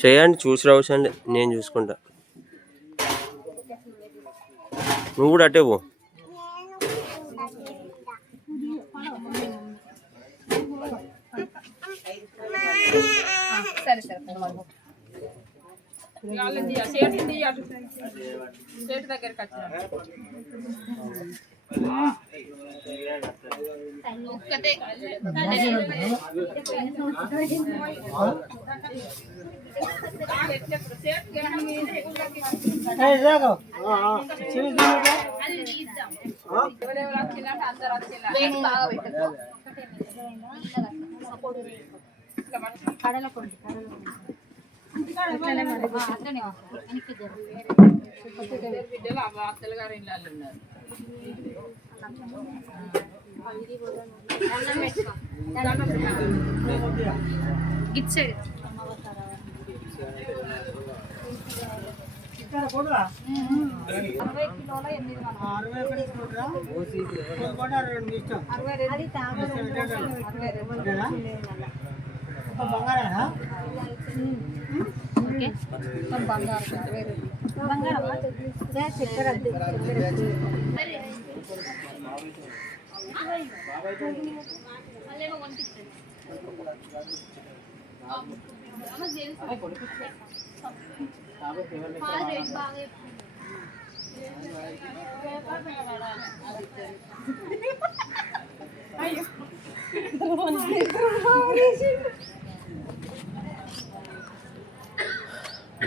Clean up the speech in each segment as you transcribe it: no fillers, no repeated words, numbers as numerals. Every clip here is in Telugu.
చేయండి, చూసి రావచ్చండి, నేను చూసుకుంటా. నువ్వు కూడా అట్టే పో. సరే సరే సేటు దగ్గరికి వచ్చిన ఒక్కతే అత్తలు గారు ఇళ్ళు ఉన్నారు. ఇటు సైడ్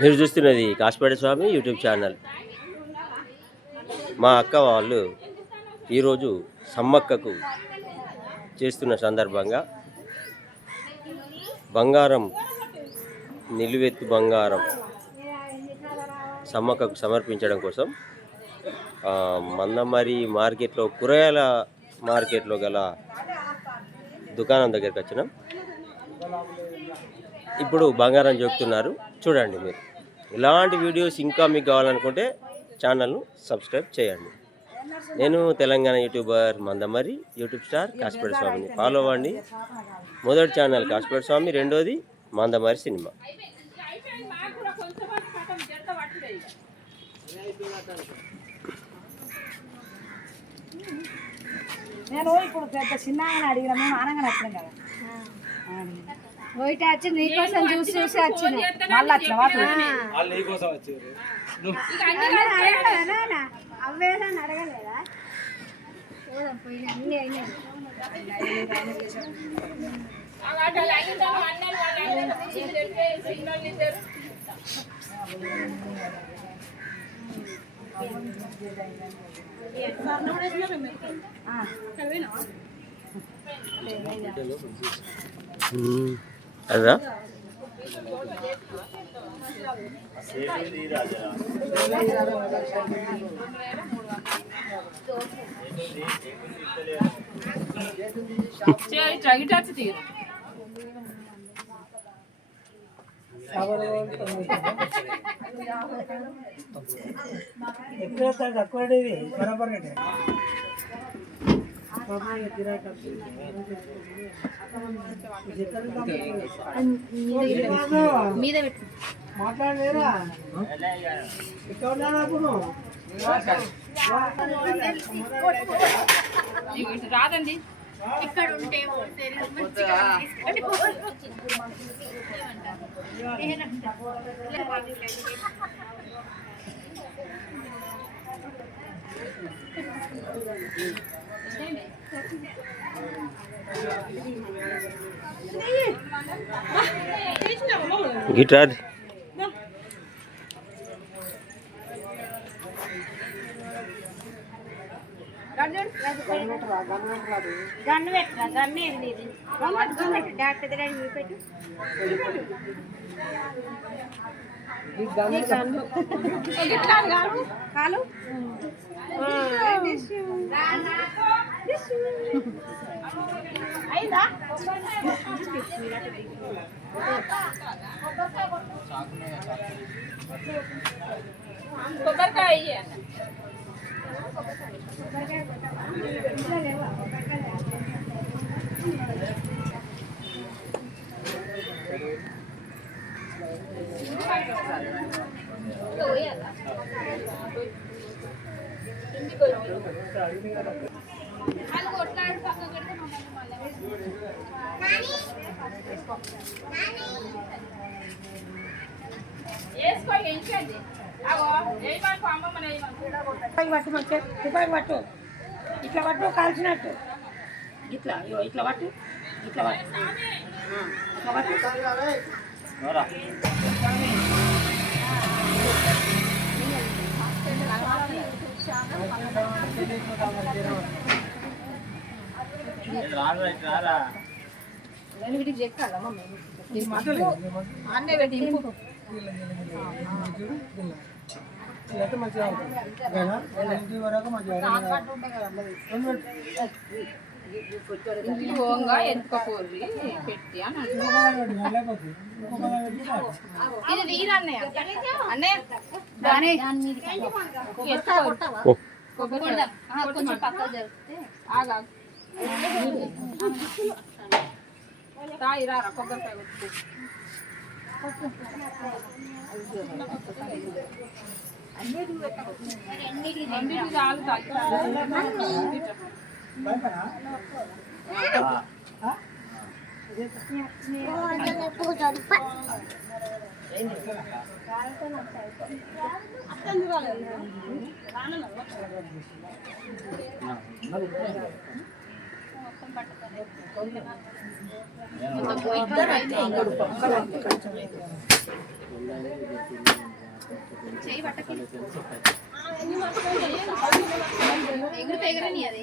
మీరు చూస్తున్నది కాశీపేట స్వామి యూట్యూబ్ ఛానల్. మా అక్క వాళ్ళు ఈరోజు సమ్మక్కకు చేస్తున్న సందర్భంగా బంగారం, నిలువెత్తు బంగారం సమ్మక్కకు సమర్పించడం కోసం మందమరి మార్కెట్లో, కూరగాయల మార్కెట్లో గల దుకాణం దగ్గరికి వచ్చినాం. ఇప్పుడు బంగారం చెప్తున్నారు, చూడండి. మీరు ఇలాంటి వీడియోస్ ఇంకా మీకు కావాలనుకుంటే ఛానల్ను సబ్స్క్రైబ్ చేయండి. నేను Telangana YouTuber Mandamarri, YouTube star Kasipet స్వామిని ఫాలో అవ్వండి. మొదటి ఛానల్ కాశీపేట స్వామి, రెండోది మందమరి సినిమా. నేను ఇప్పుడు పెద్ద చిన్న అడిగిన మేము ఆనంగా వచ్చినాం కదా, పోయితే వచ్చి నీకోసం చూసి చూసి వచ్చిన మళ్ళీ అవ్వేదని అడగలేదా? అన్నీ అయినాయి. అదా మీద పెట్టు మాట్లాడలేరా? రాదండి ఇక్కడ ఉంటే గిటార్ గన్ను పెట్టరా? గన్ను ఏది లేదు. డాక్టర్ దగ్గర పెట్టు. కాలు కొబ్బరికాయ అది కొట్లాడి పక్కకు పెడితే మమ్మల్ని వేసుకో ఎంచండి అగో వేయమనుకో అమ్మమ్మని వేయమనుకో పట్టు మంచిగా తుపాకి పట్టు ఇట్లా పట్టు కాల్చినట్టు ఇట్లా ఇగో ఇట్లా పట్టు ఇట్లా పట్టు ఇట్లా పట్టు వీటికి చెక్కాలా మమ్మీ ఇది మాటలు అన్నే పెట్టి ఇంపు ఇంటికి పోగా ఎత్తుకోపోర్రి పెట్టి అని ఇది తీరు అన్నయ్య అన్నయ్య కొంచెం పక్క జరిగితే ఆగా తాయి రారా కొబ్బరికాయ కొట్టు అన్నిటికీ చాలు ఎగురు ఎగరని అది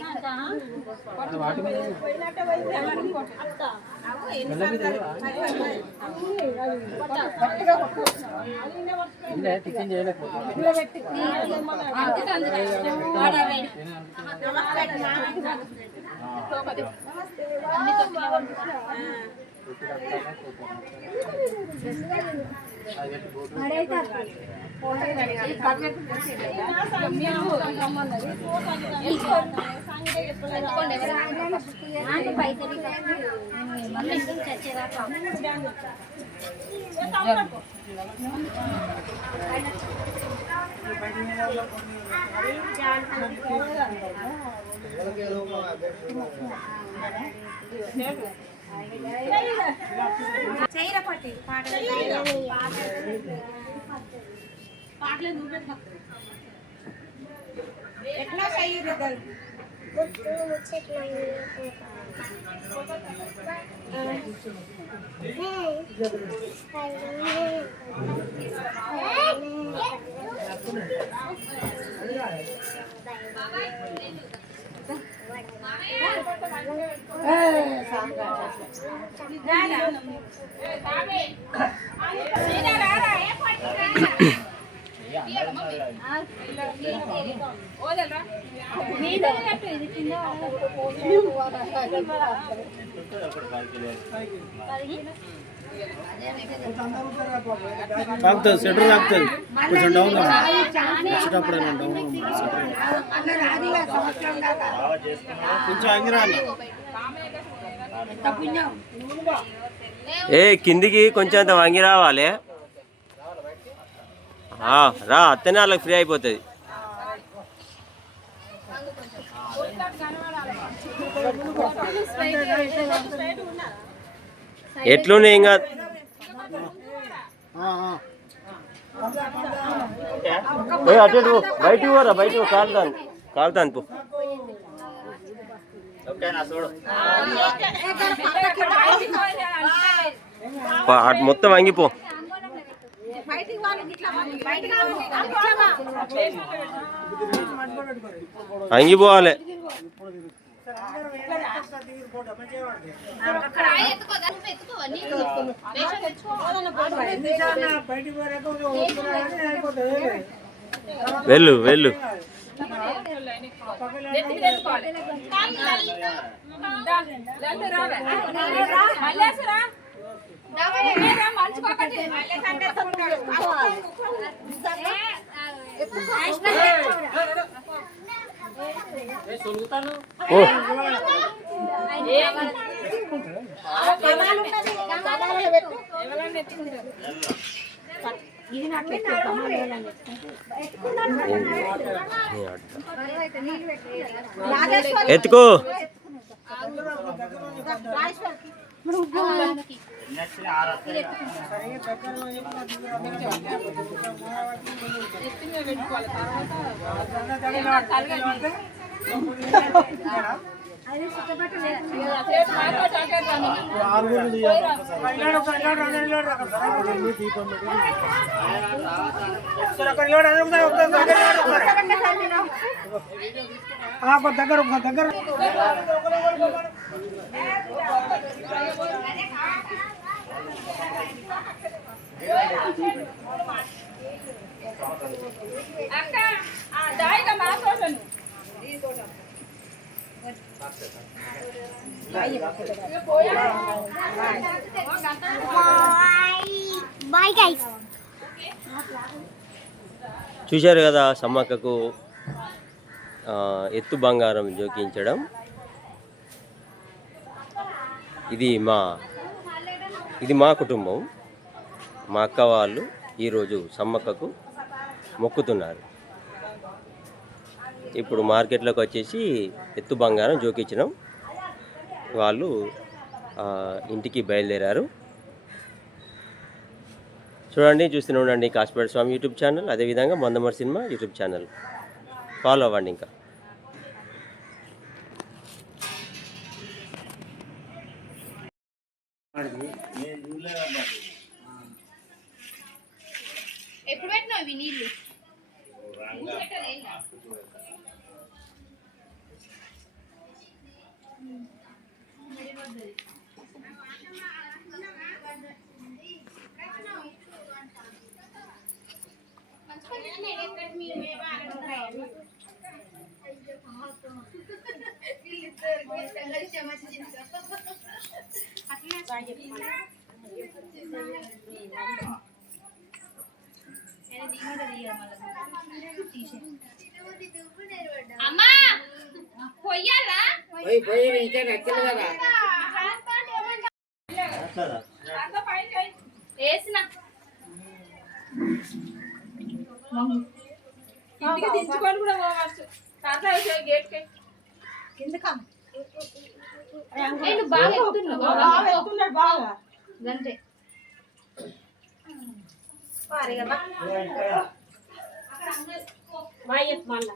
చైరపట్టి పాటలు నువ్వు ఎట్లా చెయ్యరు తాకుతుంది సెటర్ తాకుతుంది కొంచెం డౌన్ వచ్చేటప్పుడు కొంచెం అంగిరా ఏ కిందికి కొంచెం అంత వంగి రావాలి రా అత్తనే వాళ్ళకి ఫ్రీ అయిపోతుంది ఎట్లున్నాయి ఇంకా అటు బయటికి పోరా బయటికి కాలుతాను పో మొత్తం వంగిపో వంగిపోవాలి వెళ్ళు వెళ్ళు ఇది నాకు ఎత్తుకోమా లేదని ఎత్తుకో దగ్గర అక్క దాయిగా మా తోటను బాయ్ గైస్. చూశారు కదా సమ్మక్కకు ఎత్తు బంగారం జోకించడం. ఇది మా కుటుంబం. మా అక్క వాళ్ళు ఈరోజు సమ్మక్కకు మొక్కుతున్నారు. ఇప్పుడు మార్కెట్లోకి వచ్చేసి ఎత్తు బంగారం జోకించడం వాళ్ళు ఇంటికి బయలుదేరారు. చూడండి, చూస్తూనే ఉండండి కాశీపేట స్వామి యూట్యూబ్ ఛానల్, అదేవిధంగా Mandamarri cinema YouTube channel follow అవ్వండి. ఇంకా ఎప్పుడు పెట్టినావు ఇవి నీళ్ళు? అమ్మా పొయ్యాలా? వేసిన ఇంటికి దించుకొని కూడా పోవచ్చు. తాత గేట్ బాగా ఎక్కుతున్నావు గంటే మళ్ళా